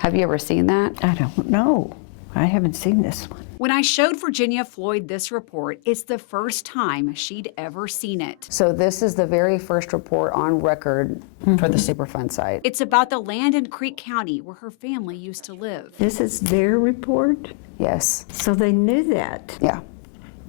Have you ever seen that? I don't know. I haven't seen this one. When I showed Virginia Floyd this report, it's the first time she'd ever seen it. So this is the very first report on record for the Superfund site. It's about the land in Creek County where her family used to live. This is their report? Yes. So they knew that. Yeah.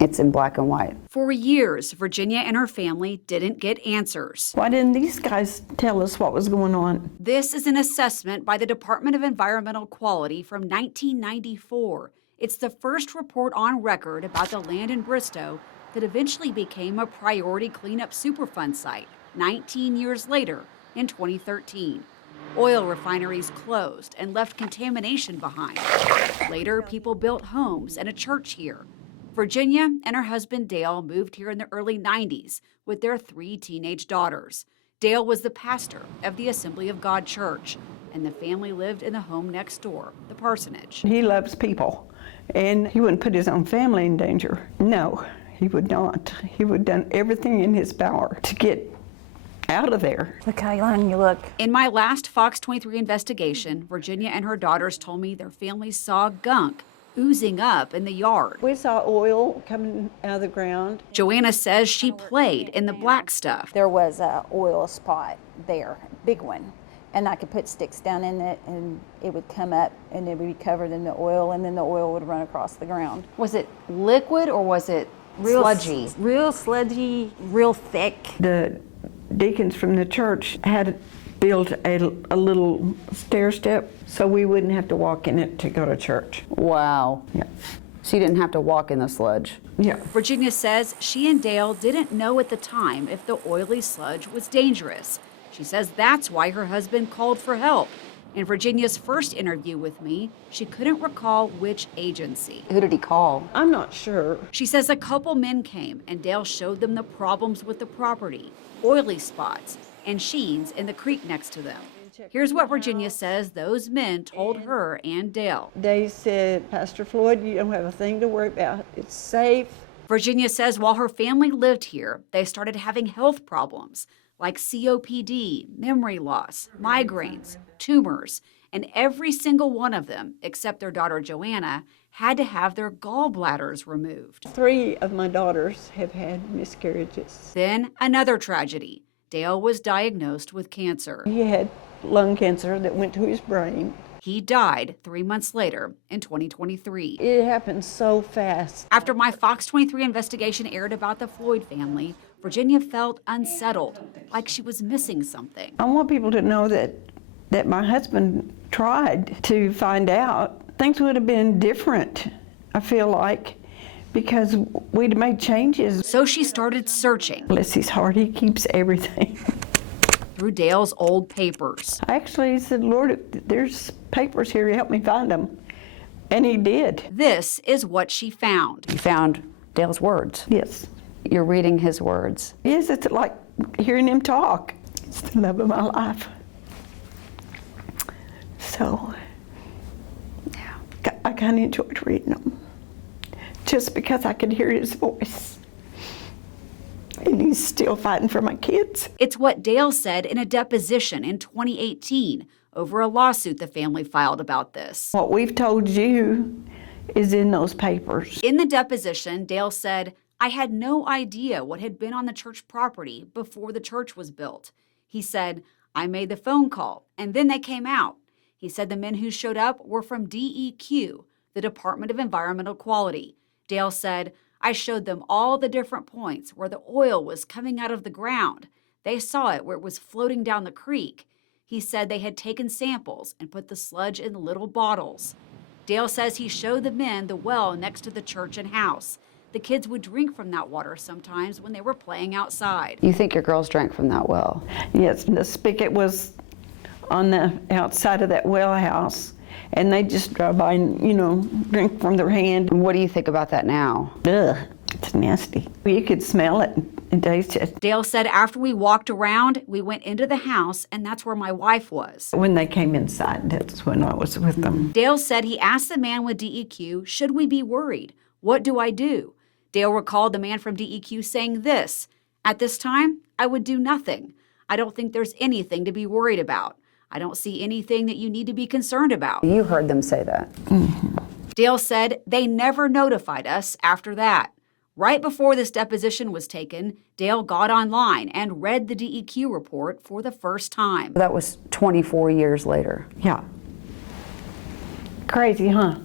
It's in black and white. For years, Virginia and her family didn't get answers. Why didn't these guys tell us what was going on? This is an assessment by the Department of Environmental Quality from 1994. It's the first report on record about the land in Bristow that eventually became a priority cleanup Superfund site 19 years later in 2013. Oil refineries closed and left contamination behind. Later, people built homes and a church here. Virginia and her husband Dale moved here in the early 90s with their 3 teenage daughters. Dale was the pastor of the Assembly of God Church, and the family lived in the home next door, the parsonage. He loves people, and he wouldn't put his own family in danger. No, he would not. He would have done everything in his power to get out of there. Look how young you look. In my last FOX23 investigation, Virginia and her daughters told me their families saw gunk oozing up in the yard. We saw oil coming out of the ground. Joanna says she played in the black stuff. There was a oil spot there, big one, and I could put sticks down in it and it would come up and it would be covered in the oil and then the oil would run across the ground. Was it liquid or was it sludgy? Real sludgy, real thick. The deacons from the church had built a little stair step so we wouldn't have to walk in it to go to church. Wow. Yeah. So you didn't have to walk in the sludge. Yeah. Virginia says she and Dale didn't know at the time if the oily sludge was dangerous. She says that's why her husband called for help. In Virginia's first interview with me, she couldn't recall which agency. Who did he call? I'm not sure. She says a couple men came and Dale showed them the problems with the property, oily spots, and sheens in the creek next to them. Here's what Virginia says those men told her and Dale. They said, Pastor Floyd, you don't have a thing to worry about. It's safe. Virginia says while her family lived here, they started having health problems like COPD, memory loss, migraines, tumors, and every single one of them, except their daughter Joanna, had to have their gallbladders removed. 3 of my daughters have had miscarriages. Then another tragedy. Dale was diagnosed with cancer. He had lung cancer that went to his brain. He died 3 months later in 2023. It happened so fast. After my FOX23 investigation aired about the Floyd family, Virginia felt unsettled, like she was missing something. I want people to know that my husband tried to find out. Things would have been different, I feel like, because we'd made changes. So she started searching Bless his heart, he keeps everything. through Dale's old papers. I actually said, Lord, there's papers here, help me find them. And he did. This is what she found. You found Dale's words. Yes. You're reading his words. Yes, it's like hearing him talk. It's the love of my life. So, yeah, I kind of enjoyed reading them. Just because I could hear his voice. And he's still fighting for my kids. It's what Dale said in a deposition in 2018 over a lawsuit the family filed about this. What we've told you is in those papers. In the deposition, Dale said, I had no idea what had been on the church property before the church was built. He said, I made the phone call, and then they came out. He said the men who showed up were from DEQ, the Department of Environmental Quality. Dale said, I showed them all the different points where the oil was coming out of the ground. They saw it where it was floating down the creek. He said they had taken samples and put the sludge in little bottles. Dale says he showed the men the well next to the church and house. The kids would drink from that water sometimes when they were playing outside. You think your girls drank from that well? Yes, the spigot was on the outside of that well house. And they just drive by and, drink from their hand. What do you think about that now? Ugh, it's nasty. You could smell it and taste it. Dale said after we walked around, we went into the house, and that's where my wife was. When they came inside, that's when I was with them. Dale said he asked the man with DEQ, should we be worried? What do I do? Dale recalled the man from DEQ saying this, at this time, I would do nothing. I don't think there's anything to be worried about. I don't see anything that you need to be concerned about. You heard them say that. Dale said they never notified us after that. Right before this deposition was taken, Dale got online and read the DEQ report for the first time. That was 24 years later. Yeah. Crazy, huh?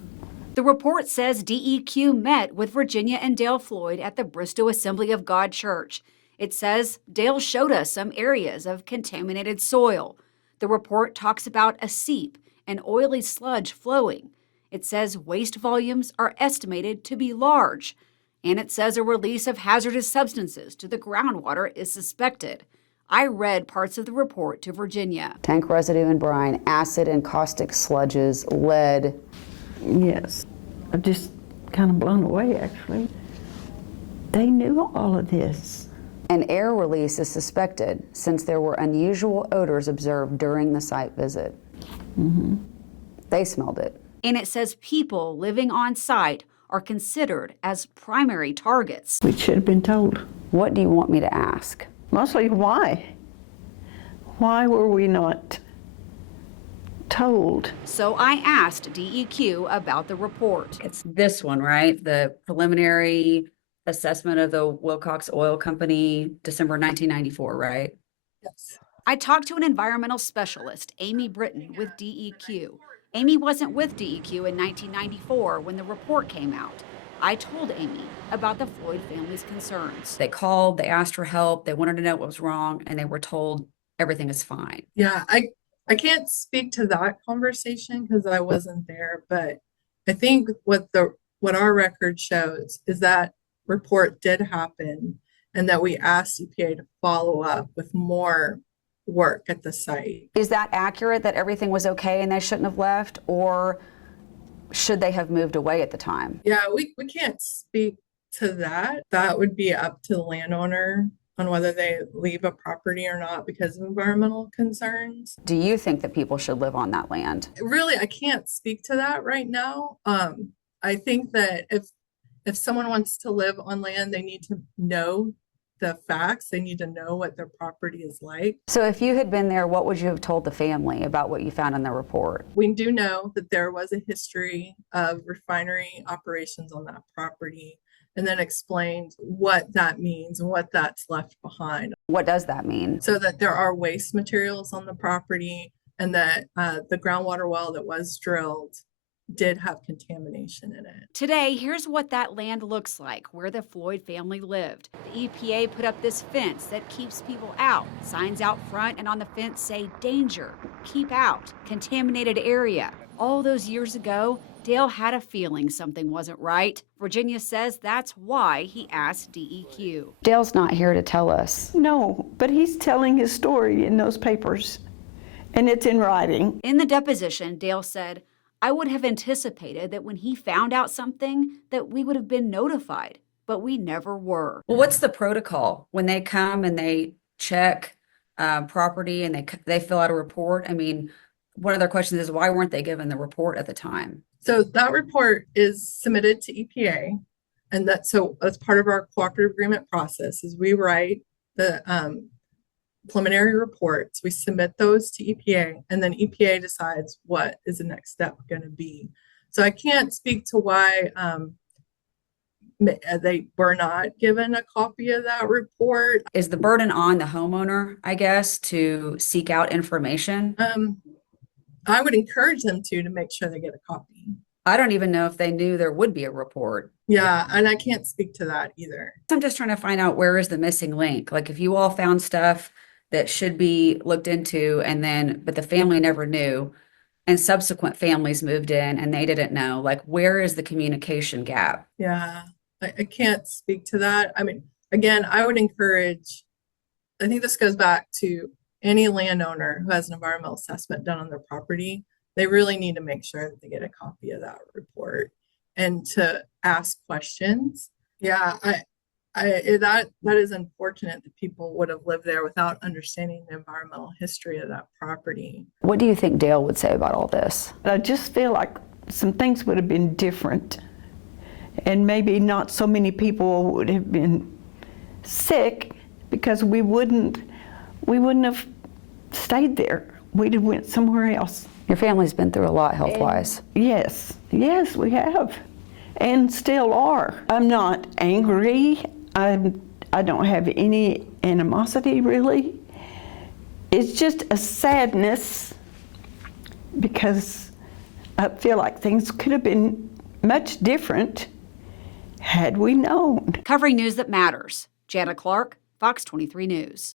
The report says DEQ met with Virginia and Dale Floyd at the Bristow Assembly of God Church. It says Dale showed us some areas of contaminated soil. The report talks about a seep and oily sludge flowing. It says waste volumes are estimated to be large. And it says a release of hazardous substances to the groundwater is suspected. I read parts of the report to Virginia. Tank residue and brine, acid and caustic sludges, lead. Yes. I'm just kind of blown away, actually. They knew all of this. An air release is suspected since there were unusual odors observed during the site visit. They smelled it. And it says people living on site are considered as primary targets. We should have been told. What do you want me to ask? Mostly why? Why were we not told? So I asked DEQ about the report. It's this one, right? The preliminary assessment of the Wilcox Oil Company, December 1994, right? Yes. I talked to an environmental specialist, Amy Britton, with DEQ. Amy wasn't with DEQ in 1994 when the report came out. I told Amy about the Floyd family's concerns. They called, they asked for help, they wanted to know what was wrong, and they were told everything is fine. Yeah, I can't speak to that conversation because I wasn't there, but I think what our record shows is that report did happen and that we asked EPA to follow up with more work at the site. Is that accurate that everything was okay and they shouldn't have left, or should they have moved away at the time? Yeah, we can't speak to that. That would be up to the landowner on whether they leave a property or not because of environmental concerns. Do you think that people should live on that land? Really, I can't speak to that right now. I think that if someone wants to live on land, they need to know the facts. They need to know what their property is like. So if you had been there, what would you have told the family about what you found in the report? We do know that there was a history of refinery operations on that property, and then explained what that means and what that's left behind. What does that mean? So that there are waste materials on the property, and that the groundwater well that was drilled did have contamination in it. Today, here's what that land looks like where the Floyd family lived. The EPA put up this fence that keeps people out. Signs out front and on the fence say danger, keep out, contaminated area. All those years ago, Dale had a feeling something wasn't right. Virginia says that's why he asked DEQ. Dale's not here to tell us. No, but he's telling his story in those papers, and it's in writing. In the deposition, Dale said, I would have anticipated that when he found out something that we would have been notified, but we never were. Well, what's the protocol when they come and they check property and they fill out a report? I mean, one of their questions is why weren't they given the report at the time? So that report is submitted to EPA, and that's part of our cooperative agreement process is we write the preliminary reports, we submit those to EPA, and then EPA decides what is the next step going to be. So I can't speak to why they were not given a copy of that report. Is the burden on the homeowner, I guess, to seek out information? I would encourage them to make sure they get a copy. I don't even know if they knew there would be a report. Yeah, and I can't speak to that either. I'm just trying to find out where is the missing link. Like if you all found stuff that should be looked into but the family never knew and subsequent families moved in and they didn't know, like where is the communication gap? Yeah, I can't speak to that. I mean, again, I would encourage, I think this goes back to any landowner who has an environmental assessment done on their property. They really need to make sure that they get a copy of that report and to ask questions. Yeah, that is unfortunate that people would have lived there without understanding the environmental history of that property. What do you think Dale would say about all this? I just feel like some things would have been different, and maybe not so many people would have been sick because we wouldn't have stayed there. we'd have went somewhere else. Your family's been through a lot health-wise. Yes, yes, we have, and still are. I'm not angry. I don't have any animosity, really. It's just a sadness because I feel like things could have been much different had we known. Covering news that matters. Jana Clark, Fox 23 News.